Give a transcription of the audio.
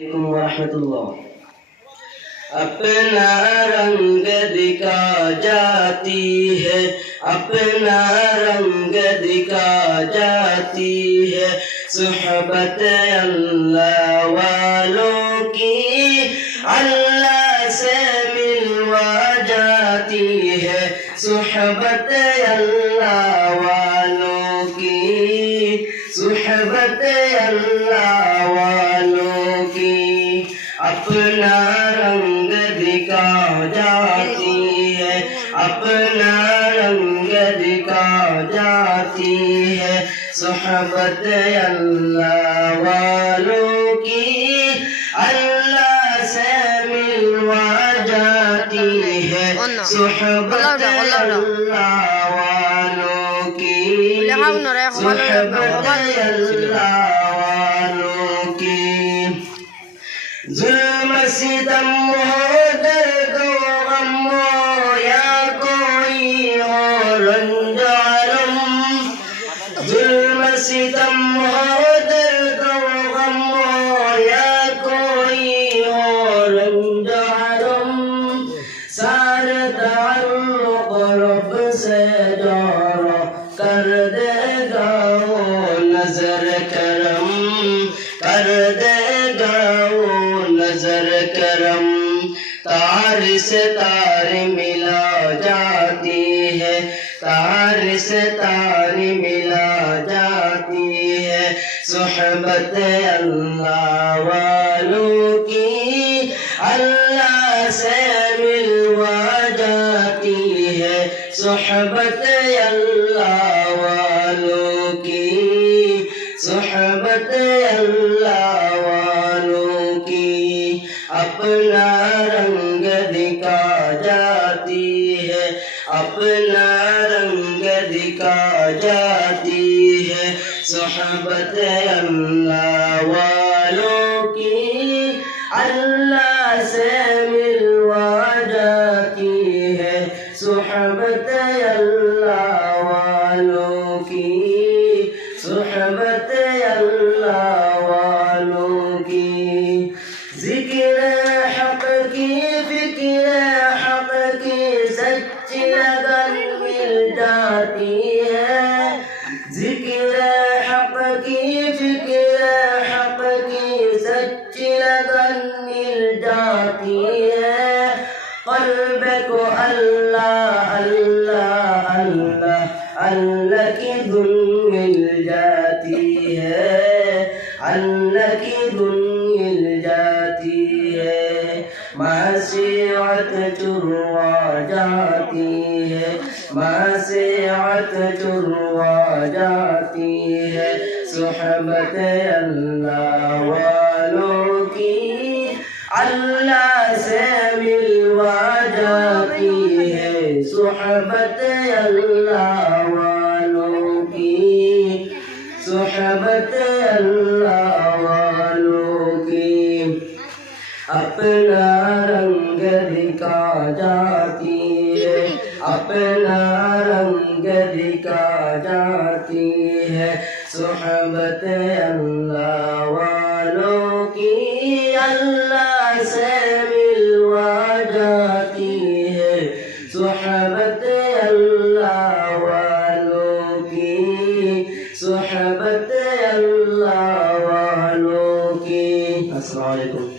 रहमतुल्लाह। अपना रंग दिखा जाती है, अपना रंग दिखा जाती है, सुहबत अल्लाह वालों की अल्लाह से मिलवा जाती है, सुहबत अल्लाह वालों की, सुहबत अल्लाह वालों की। अपना रंग दिखा जाती है, अपना रंग दिखा जाती है, सुहबत अल्लाह वालों की अल्लाह से मिलवा जाती है, सुहबत अल्लाह वालों की, सुहबत अल्लाह वालों की। जुल्म सितम हो, दर्द गम हो, या कोई हो रंजारम, जुल्म सितम हो, दर्द गम हो, या कोई हो रंजारम, सारे ताल्लुक़ रब से जोड़ो, कर देगा वो नजर करम, कर देगा नजर करम। तार से तार मिला जाती है, तार से तार मिला जाती है, सुहबत अल्लाह वालों की अल्लाह से मिलवा जाती है, सुहबत अल्लाह वालों की, सुहबत अल्लाह वालों की। अपना रंग दिखा जाती है, अपना रंग दिखा जाती है, सुहबत अल्लाह वालों की अल्लाह से मिलवा जाती है, सुहबत अल्लाह वालों की, सुहबत अल्लाह वालों की। जिक्र हक़ की, फिक्र हक़ की सच्ची लगन मिल जाती है, जिक्र हक़ की, फिक्र हक़ की सच्ची लगन मिल जाती है, क़ल्ब को अल्लाह अल्लाह अल्लाह अल्लाह की धुन मिल जाती है, अल्लाह की धुन मिल जाती है, मासियत चुरवा जाती है, मासियत चुरवा जाती है, सुहबत अल्लाह वालों की अल्लाह से मिलवा जाती है, सुहबत अल्लाह वालों की, सुहबत अल्लाह वालों की। अपना रंग दिखा जाती है, अपना रंग दिखा जाती है, सुहबत अल्लाह वालों की अल्लाह से मिलवा जाती है, सुहबत अल्लाह वालों की, सुहबत अल्लाह वालों की। अस्सलाम वालेकुम।